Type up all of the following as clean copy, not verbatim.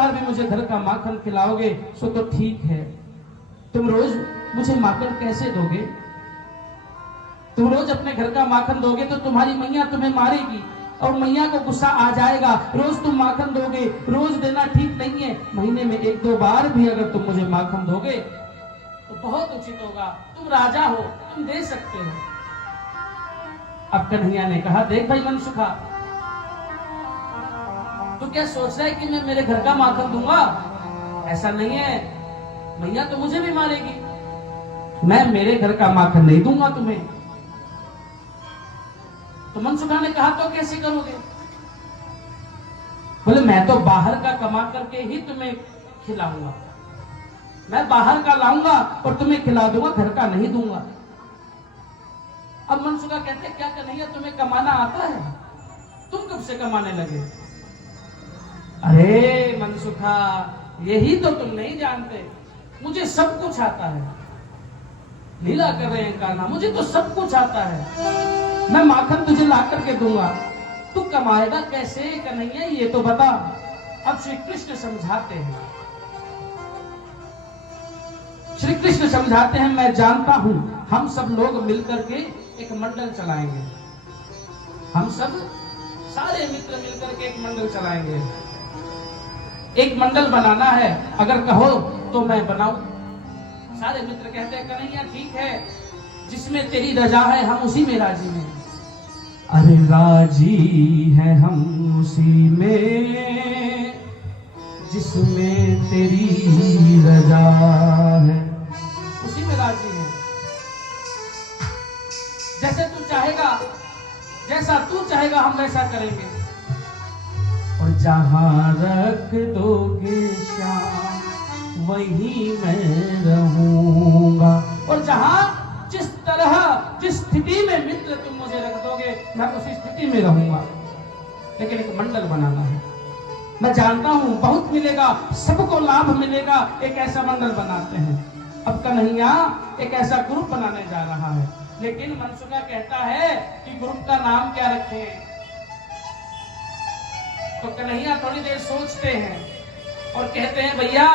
बार भी मुझे घर का माखन खिलाओगे सो तो ठीक है। तुम रोज मुझे माखन कैसे दोगे? तुम रोज अपने घर का माखन दोगे तो तुम्हारी मैया तुम्हें मारेगी और मैया को गुस्सा आ जाएगा। रोज तुम माखन दोगे, रोज देना ठीक नहीं है। महीने में 1-2 बार भी अगर तुम मुझे माखन दोगे तो बहुत उचित होगा। तुम राजा हो, तुम दे सकते हो। अब कन्हैया ने कहा, देख भाई मनसुखा, तू क्या सोच रहा है कि मैं मेरे घर का माखन दूंगा? ऐसा नहीं है, मैया तो मुझे भी मारेगी। मैं मेरे घर का माखन नहीं दूंगा तुम्हें। तो मनसुखा ने कहा, तो कैसे करोगे? बोले, मैं तो बाहर का कमा करके ही तुम्हें खिलाऊंगा। मैं बाहर का लाऊंगा और तुम्हें खिला दूंगा, घर का नहीं दूंगा। अब मनसुखा कहते, क्या कन्हैया तुम्हें कमाना आता है? तुम कब से कमाने लगे? अरे मनसुखा, यही तो तुम नहीं जानते, मुझे सब कुछ आता है। लीला कर रहे हैं कान्हा, मुझे तो सब कुछ आता है। मैं माखन तुझे ला करके दूंगा, तू कमाएगा कैसे कन्हैया, ये तो बता। अब श्री कृष्ण समझाते हैं, श्री कृष्ण समझाते हैं, मैं जानता हूं हम सब लोग मिलकर के एक मंडल चलाएंगे। हम सब सारे मित्र मिलकर के एक मंडल चलाएंगे। एक मंडल बनाना है, अगर कहो तो मैं बनाऊं। सारे मित्र कहते हैं, कन्हैया ठीक है, जिसमें तेरी रजा है हम उसी में राजी हैं। अरे राजी हैं हम उसी में जिसमें तेरी रजा है, उसी में राजी है। जैसे तू चाहेगा, जैसा तू चाहेगा हम वैसा करेंगे। और जहां रख दोगे श्याम वहीं मैं रहूंगा। और जहां जिस तरह जिस स्थिति में मित्र तुम मुझे रख दोगे मैं उसी स्थिति में रहूंगा। लेकिन एक मंडल बनाना है। मैं जानता हूं बहुत मिलेगा, सबको लाभ मिलेगा। एक ऐसा मंडल बनाते हैं। अब कन्हैया एक ऐसा ग्रुप बनाने जा रहा है, लेकिन मनसुखा कहता है कि ग्रुप का नाम क्या रखें? तो कन्हैया थोड़ी देर सोचते हैं और कहते हैं, भैया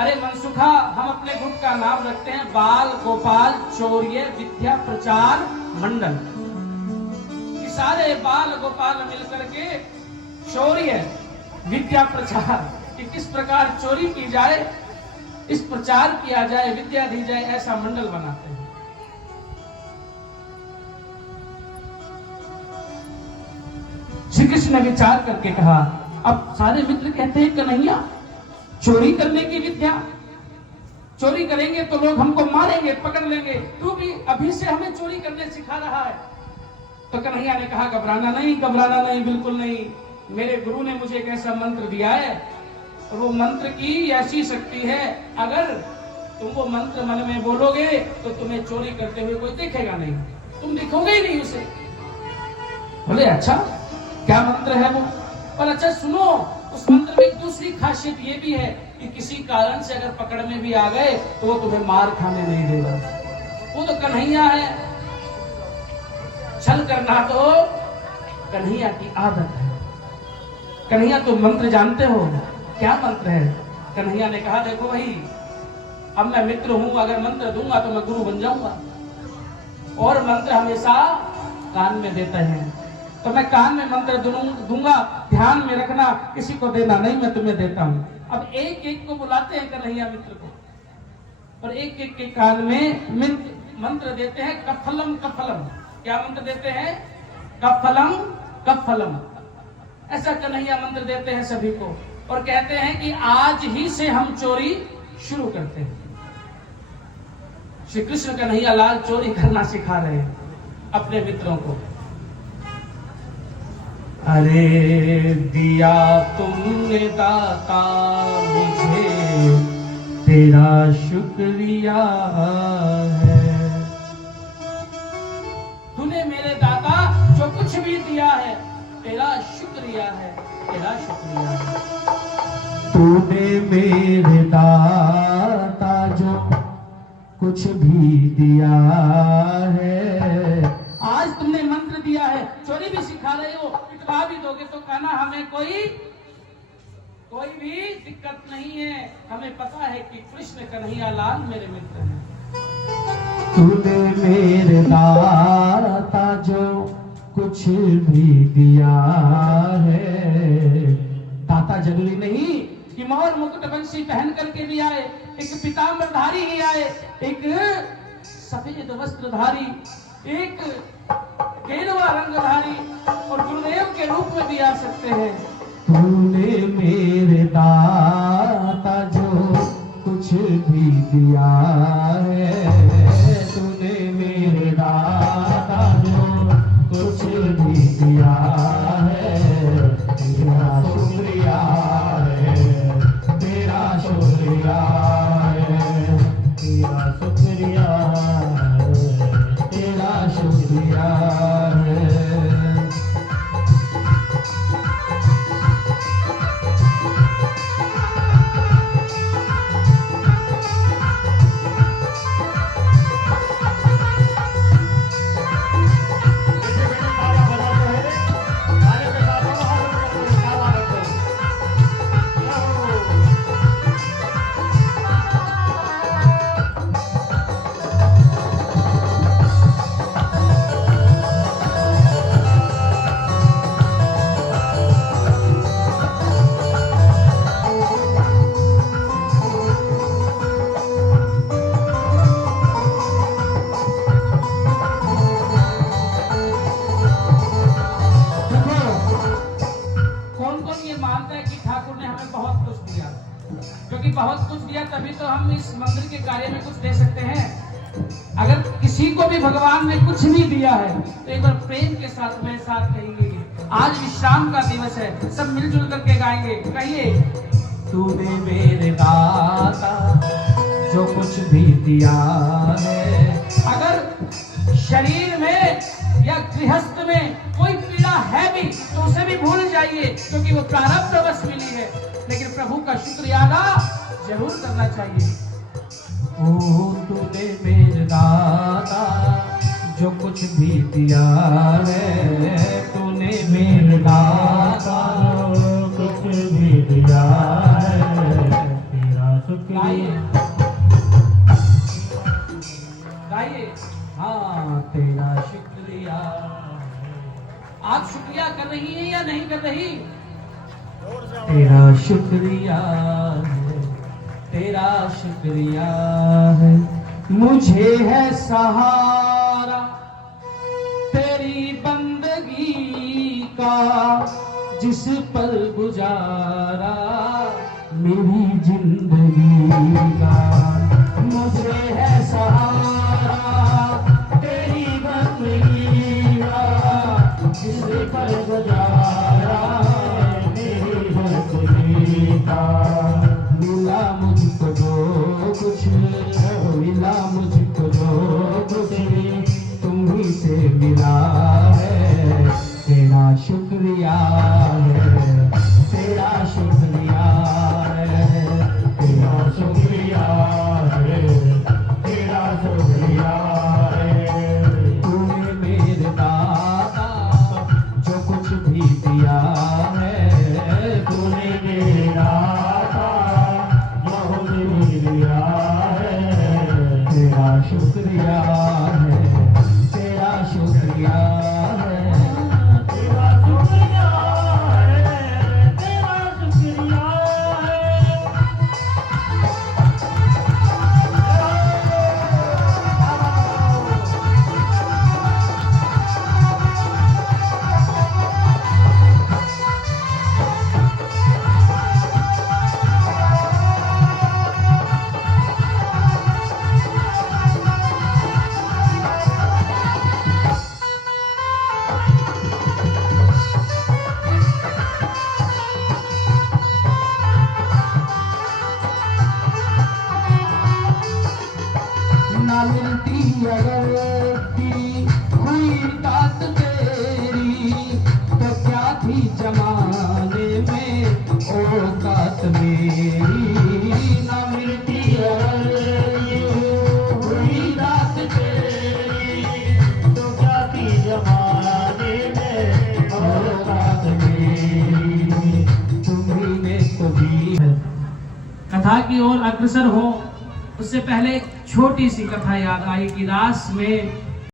अरे मनसुखा, हम अपने ग्रुप का नाम रखते हैं बाल गोपाल चौर्य विद्या प्रचार मंडल। कि सारे बाल गोपाल मिलकर के चौर्य विद्या प्रचार, कि किस प्रकार चोरी की जाए, इस प्रचार किया जाए, विद्या दी जाए, ऐसा मंडल बनाते हैं। श्री कृष्ण ने विचार करके कहा, अब सारे मित्र कहते हैं कन्हैया चोरी करने की विद्या, चोरी करेंगे तो लोग हमको मारेंगे, पकड़ लेंगे, तू भी अभी से हमें चोरी करने सिखा रहा है। तो कन्हैया ने कहा, घबराना नहीं, घबराना नहीं, बिल्कुल नहीं। मेरे गुरु ने मुझे एक ऐसा मंत्र दिया है और वो मंत्र की ऐसी शक्ति है, अगर तुम वो मंत्र मन में बोलोगे तो तुम्हें चोरी करते हुए कोई देखेगा नहीं, तुम दिखोगे ही नहीं उसे। बोले अच्छा, क्या मंत्र है वो? पर अच्छा सुनो, उस मंत्र में एक दूसरी खासियत ये भी है कि किसी कारण से अगर पकड़ में भी आ गए तो वो तुम्हें मार खाने नहीं देगा। वो तो कन्हैया है, छल करना तो कन्हैया की आदत है। कन्हैया तुम मंत्र जानते हो? क्या मंत्र है? कन्हैया ने कहा, देखो भाई, अब मैं मित्र हूं, अगर मंत्र दूंगा तो मैं गुरु बन जाऊंगा, और मंत्र हमेशा कान में देते हैं, तो मैं कान में मंत्र दूंगा, ध्यान में रखना, किसी को देना नहीं, मैं तुम्हें देता हूं। अब एक एक को बुलाते हैं कन्हैया मित्र को, और एक एक के कान में मंत्र देते हैं, कफलम कफलम। क्या मंत्र देते हैं? कफलम कफलम। ऐसा कन्हैया मंत्र देते हैं सभी को, और कहते हैं कि आज ही से हम चोरी शुरू करते हैं। श्री कृष्ण कन्हैया लाल चोरी करना सिखा रहे हैं अपने मित्रों को। अरे दिया तुमने दाता मुझे, तेरा शुक्रिया है। तूने मेरे दाता जो कुछ भी दिया है, तेरा शुक्रिया है, तेरा शुक्रिया है। तूने मेरे दाता जो कुछ भी दिया है, आज तुमने मंत्र दिया है, चोरी भी सिखा रहे हो, पिटवा भी दोगे तो कहना हमें कोई कोई भी दिक्कत नहीं है, हमें पता है कि कृष्ण कन्हैया लाल मेरे मित्र हैं। तूने मेरे दाता जो कुछ भी दिया है। दाता जरूरी नहीं कि मोर मुकुट बंसी पहन करके भी आए, एक पीताम्बरधारी ही आए, एक सफेद वस्त्रधारी, एक केरवा रंगधारी और गुरुदेव के रूप में भी आ सकते हैं। तूने मेरे दाता जो कुछ भी दिया है। तूने मेरे दाता जो कुछ भी दिया है। तेरा शुक्रिया है, तेरा शुक्रिया है, तेरा शुक्रिया है, तेरा शुक्रिया है। क्योंकि बहुत कुछ दिया तभी तो हम इस मंदिर के कार्य में कुछ दे सकते हैं। अगर किसी को भी भगवान ने कुछ नहीं दिया है तो एक बार प्रेम के साथ में साथ कहेंगे। आज विश्राम का दिवस है, सब मिलजुल करके गाएंगे। कहिए, तूने मेरे दाता जो कुछ भी दिया है। अगर शरीर में या गृहस्थ में कोई पीड़ा है भी तो उसे भी भूल जाइए, क्योंकि वो प्रारब्धवश मिली है, लेकिन प्रभु का शुक्रिया अदा जरूर करना चाहिए। ओ तूने मेरे दाता जो कुछ भी दिया है। तूने मेरे दाता कुछ भी दिया है। तेरा शुक्रिया गाइए, हाँ, तेरा शुक्रिया। आप शुक्रिया कर रही हैं या नहीं कर रही? तेरा शुक्रिया है, तेरा शुक्रिया है। मुझे है सहारा तेरी बंदगी का, जिस पर गुजारा मेरी जिंदगी का। मुझे है सहारा तेरी बंदगी का, जिस पर गुजारा मिला मुझको जो कुछ, मिला मुझको जो कुछ तुम्ही से मिला है। तेरा शुक्रिया है, तेरा शुक्रिया है, तेरा शुक्रिया है, तेरा शुक्रिया है। तूने मेरे दाता जो कुछ भी दिया है। तूने मेरा तेरा शुक्रिया है, तेरा शुक्रिया है, तेरा शुक्रिया है, तेरा शुक्रिया है। ना मिलती अगर की हुई दात तेरी, तो क्या थी जमाने में औकात मेरी। ना मिलती अगर हुई दात तेरी, तो क्या थी जमाने में औकात मेरी। तुम्ही ने तो कथा की ओर अग्रसर हो उससे पहले एक छोटी सी कथा याद आई कि रास में